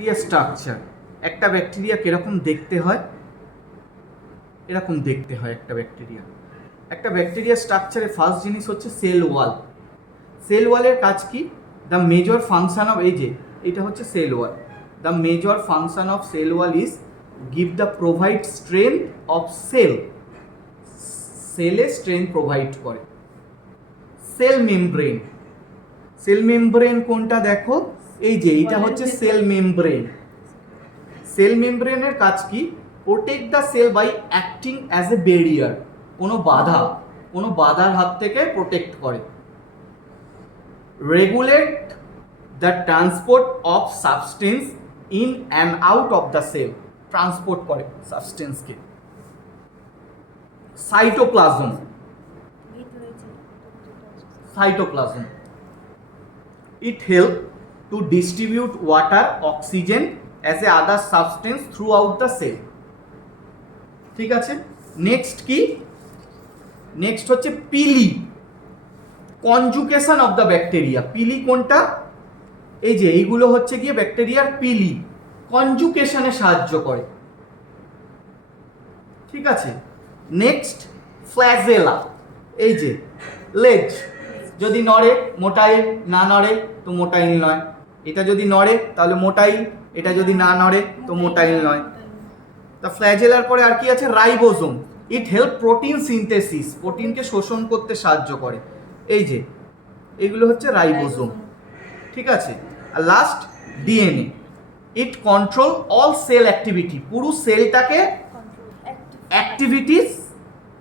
Bacteria structure. একটা bacteria কিরকম দেখতে হয়, এরকম দেখতে হয় একটা ব্যাকটেরিয়া। একটা ব্যাকটেরিয়া স্ট্রাকচারে ফার্স্ট জিনিস হচ্ছে সেল ওয়াল। সেল ওয়ালের কাজ কি? দ্য মেজর ফাংশন অফ, এই যে এটা হচ্ছে cell wall. The major function of cell wall is give the provide strength of cell. সেলে স্ট্রেংথ প্রোভাইড করে। সেল মেমব্রেন, সেল মেমব্রেন কোনটা দেখো, এই যে এটা হচ্ছে সেল মেমব্রেন। সেল মেমব্রেনের কাজ কি? Protect the cell by acting as a barrier. কোনো বাধার হাত থেকে প্রোটেক্ট করে। Regulate the transport of substance in and out of the cell, transport করে সাবস্টেন্সকে। Cytoplasm, cytoplasm it help to distribute water, oxygen as a other substance throughout the cell. ঠিক আছে, next কি? নেক্সট হচ্ছে পিলি, কনজুগেশন অফ দ্য ব্যাকটেরিয়া। পিলি কোনটা? এই যে এইগুলো হচ্ছে গিয়ে ব্যাকটেরিয়ার পিলি, কনজুগেশনে সাহায্য করে। ঠিক আছে, নেক্সট ফ্ল্যাজেলা, এই যে লেজ, যদি নড়ে মোটাইল, না নড়ে তো মোটাইল নয়। এটা যদি নড়ে তাহলে মোটাইল, এটা যদি না নড়ে তো মোটাইল নয়। তা ফ্ল্যাজেলার পরে আর কি আছে? Ribosome, it help protein synthesis, প্রোটিনকে শোষণ করতে সাহায্য করে। এই যে এগুলো হচ্ছে রাইবোজোম। ঠিক আছে, আর লাস্ট ডিএনএ, ইট কন্ট্রোল অল সেল অ্যাক্টিভিটি, পুরো সেলটাকে অ্যাক্টিভিটিস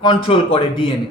কন্ট্রোল করে ডিএনএ।